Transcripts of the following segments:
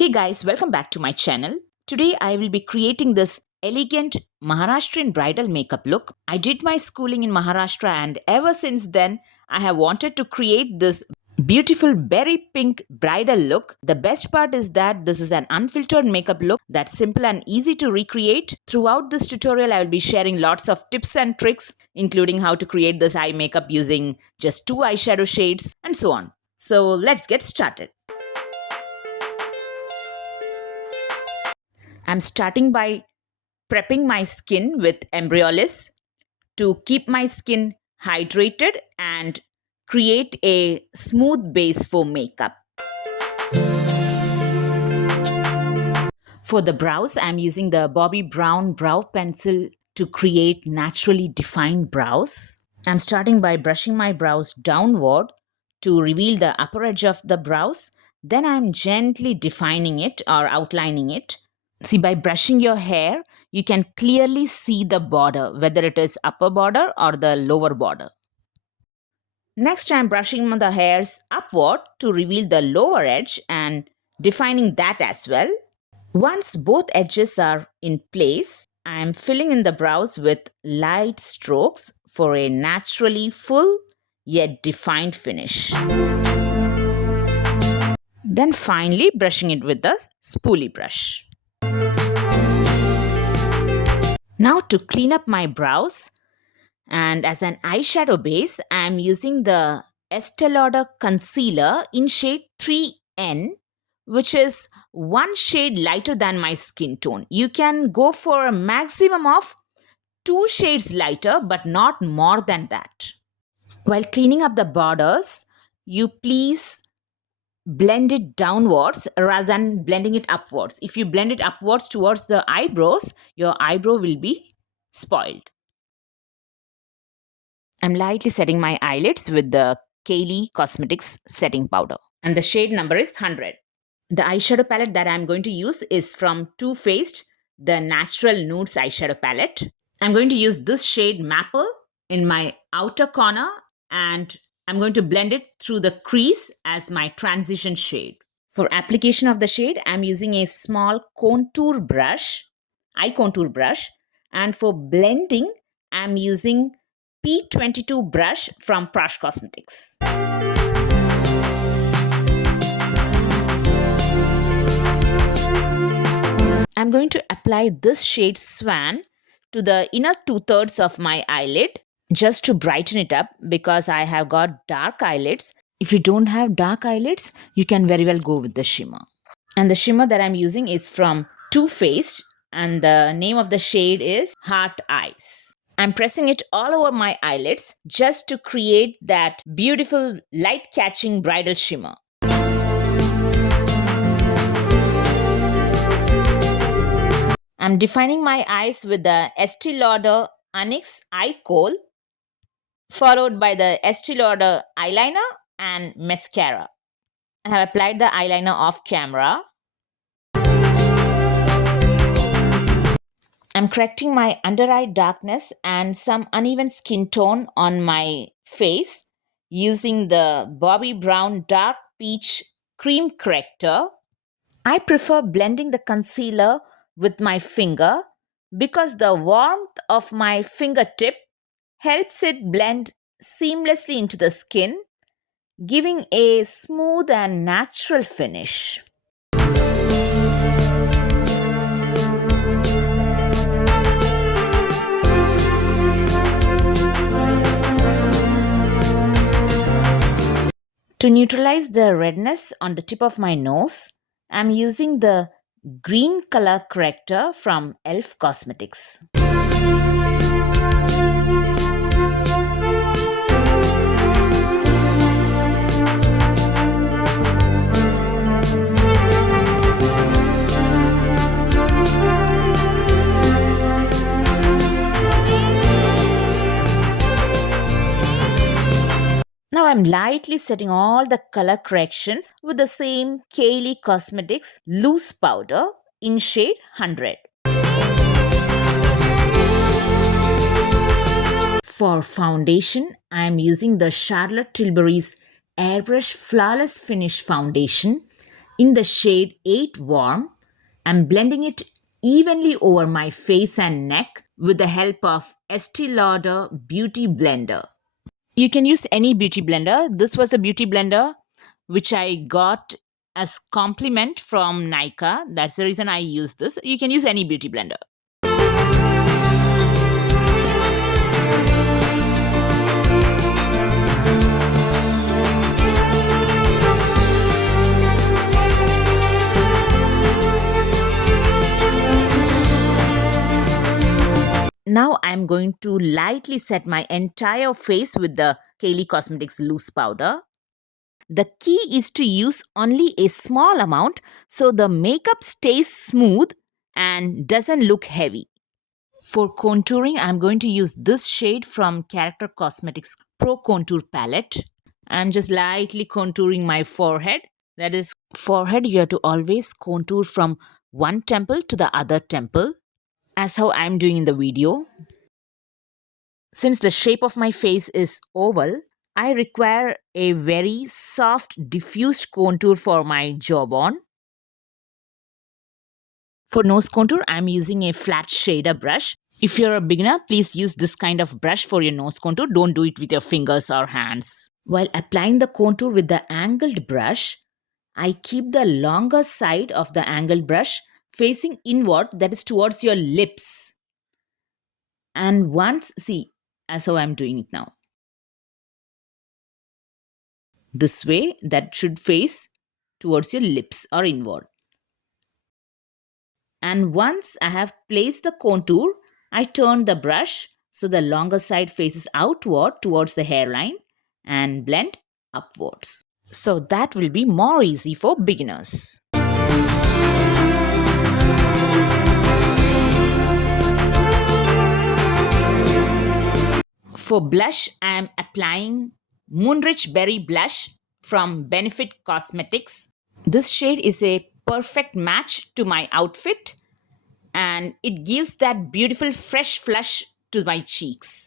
Hey guys, welcome back to my channel. Today I will be creating this elegant Maharashtrian bridal makeup look. I did my schooling in Maharashtra and ever since then I have wanted to create this beautiful berry pink bridal look. The best part is that this is an unfiltered makeup look that's simple and easy to recreate. Throughout this tutorial I will be sharing lots of tips and tricks including how to create this eye makeup using just 2 eyeshadow shades and so on. So let's get started. I'm starting by prepping my skin with Embryolisse to keep my skin hydrated and create a smooth base for makeup. For the brows, I'm using the Bobbi Brown Brow Pencil to create naturally defined brows. I'm starting by brushing my brows downward to reveal the upper edge of the brows. Then I'm gently defining it or outlining it. See, by brushing your hair, you can clearly see the border, whether it is upper border or the lower border. Next, I'm brushing the hairs upward to reveal the lower edge and defining that as well. Once both edges are in place, I'm filling in the brows with light strokes for a naturally full yet defined finish. Then finally brushing it with the spoolie brush. Now to clean up my brows, and as an eyeshadow base, I am using the Estee Lauder concealer in shade 3N, which is one shade lighter than my skin tone. You can go for a maximum of 2 shades lighter, but not more than that. While cleaning up the borders, you please blend it downwards rather than blending it upwards. If you blend it upwards towards the eyebrows, your eyebrow will be spoiled. I'm lightly setting my eyelids with the Kylie Cosmetics setting powder. And the shade number is 100. The eyeshadow palette that I'm going to use is from Too Faced, the Natural Nudes eyeshadow palette. I'm going to use this shade Maple in my outer corner and I'm going to blend it through the crease as my transition shade. For application of the shade, I'm using a small contour brush, eye contour brush. And for blending, I'm using P22 brush from Prash Cosmetics. I'm going to apply this shade Swan to the inner 2/3 of my eyelid just to brighten it up because I have got dark eyelids. If you don't have dark eyelids, you can very well go with the shimmer. And the shimmer that I'm using is from Too Faced and the name of the shade is Heart Eyes. I'm pressing it all over my eyelids just to create that beautiful light-catching bridal shimmer. I'm defining my eyes with the Estee Lauder Onyx Eye Kohl, followed by the Estee Lauder eyeliner and mascara. I have applied the eyeliner off camera. I'm correcting my under eye darkness and some uneven skin tone on my face using the Bobbi Brown Dark Peach Cream Corrector. I prefer blending the concealer with my finger because the warmth of my fingertip helps it blend seamlessly into the skin, giving a smooth and natural finish. To neutralize the redness on the tip of my nose, I'm using the green color corrector from e.l.f. Cosmetics. Now I'm lightly setting all the color corrections with the same Kylie Cosmetics loose powder in shade 100. For foundation, I am using the Charlotte Tilbury's Airbrush Flawless Finish Foundation In the shade 8 Warm, I'm blending it evenly over my face and neck with the help of Estee Lauder Beauty Blender. You can use any beauty blender. This was the beauty blender which I got as compliment from Nika. That's the reason I use this. You can use any beauty blender. Now I'm going to lightly set my entire face with the Kylie Cosmetics loose powder. The key is to use only a small amount so the makeup stays smooth and doesn't look heavy. For contouring, I'm going to use this shade from Character Cosmetics Pro Contour Palette. I'm just lightly contouring my forehead. That is, forehead you have to always contour from one temple to the other temple, as how I'm doing in the video. Since the shape of my face is oval, I require a very soft diffused contour for my jawbone. For nose contour, I'm using a flat shader brush. If you're a beginner, please use this kind of brush for your nose contour. Don't do it with your fingers or hands. While applying the contour with the angled brush, I keep the longer side of the angled brush facing inward, that is towards your lips. And once, see, as how I'm doing it now. This way, that should face towards your lips or inward. And once I have placed the contour, I turn the brush so the longer side faces outward towards the hairline and blend upwards. So that will be more easy for beginners. For blush, I am applying Moon Rich Berry Blush from Benefit Cosmetics. This shade is a perfect match to my outfit and it gives that beautiful fresh flush to my cheeks.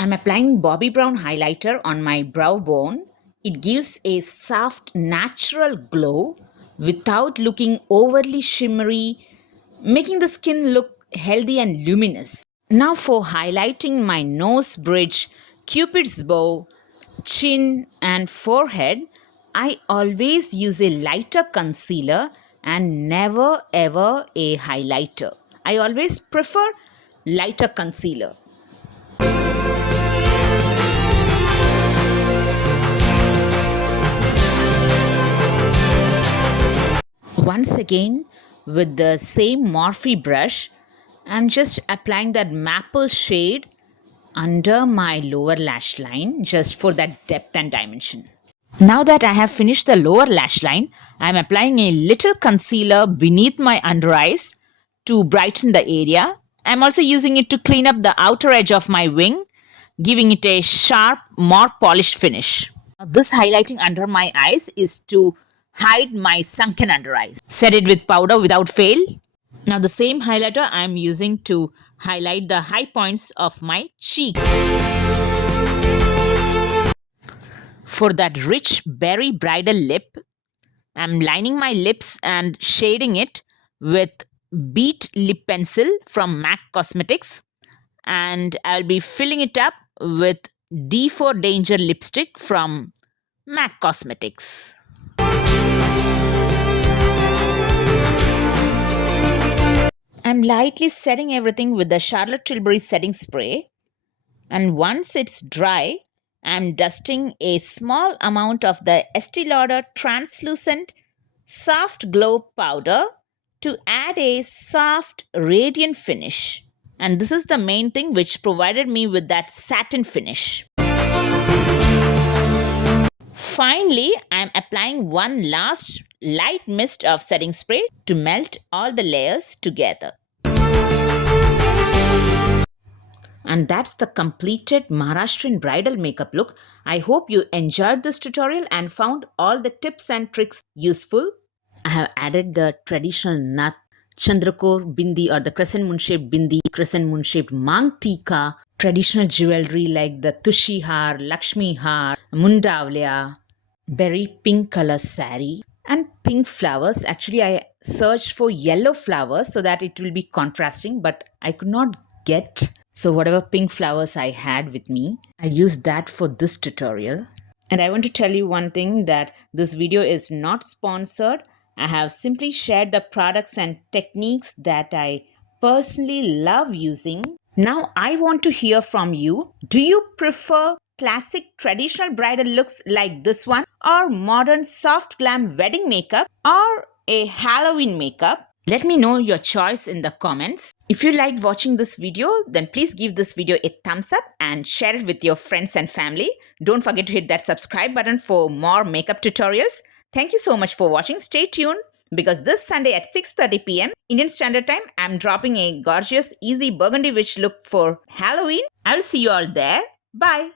I'm applying Bobbi Brown highlighter on my brow bone. It gives a soft, natural glow without looking overly shimmery, making the skin look healthy and luminous. Now for highlighting my nose bridge, Cupid's bow, chin and forehead, I always use a lighter concealer and never ever a highlighter. I always prefer lighter concealer. Once again, with the same Morphe brush, I'm just applying that maple shade under my lower lash line just for that depth and dimension. Now that I have finished the lower lash line, I'm applying a little concealer beneath my under eyes to brighten the area. I'm also using it to clean up the outer edge of my wing, giving it a sharp, more polished finish. This highlighting under my eyes is to hide my sunken under eyes. Set it with powder without fail. Now the same highlighter I am using to highlight the high points of my cheeks. For that rich berry bridal lip, I'm lining my lips and shading it with Beat Lip Pencil from MAC Cosmetics. And I'll be filling it up with D for Danger lipstick from MAC Cosmetics. I'm lightly setting everything with the Charlotte Tilbury setting spray. And once it's dry, I'm dusting a small amount of the Estee Lauder translucent soft glow powder to add a soft radiant finish. And this is the main thing which provided me with that satin finish. Finally, I'm applying one last light mist of setting spray to melt all the layers together. And that's the completed Maharashtrian bridal makeup look. I hope you enjoyed this tutorial and found all the tips and tricks useful. I have added the traditional nut Chandrakor bindi or the crescent moon shaped bindi, crescent moon shaped mang tika, traditional jewelry like the tushi har, Lakshmi har, mundavlya, berry pink color sari, and pink flowers. Actually, I searched for yellow flowers so that it will be contrasting, but I could not get. So, whatever pink flowers I had with me, I used that for this tutorial. And I want to tell you one thing, that this video is not sponsored. I have simply shared the products and techniques that I personally love using. Now, I want to hear from you. Do you prefer classic traditional bridal looks like this one, or modern soft glam wedding makeup, or a Halloween makeup? Let me know your choice in the comments. If you liked watching this video, then please give this video a thumbs up and share it with your friends and family. Don't forget to hit that subscribe button for more makeup tutorials. Thank you so much for watching. Stay tuned, because this Sunday at 6:30 p.m. Indian Standard Time, I'm dropping a gorgeous, easy burgundy witch look for Halloween. I'll see you all there. Bye.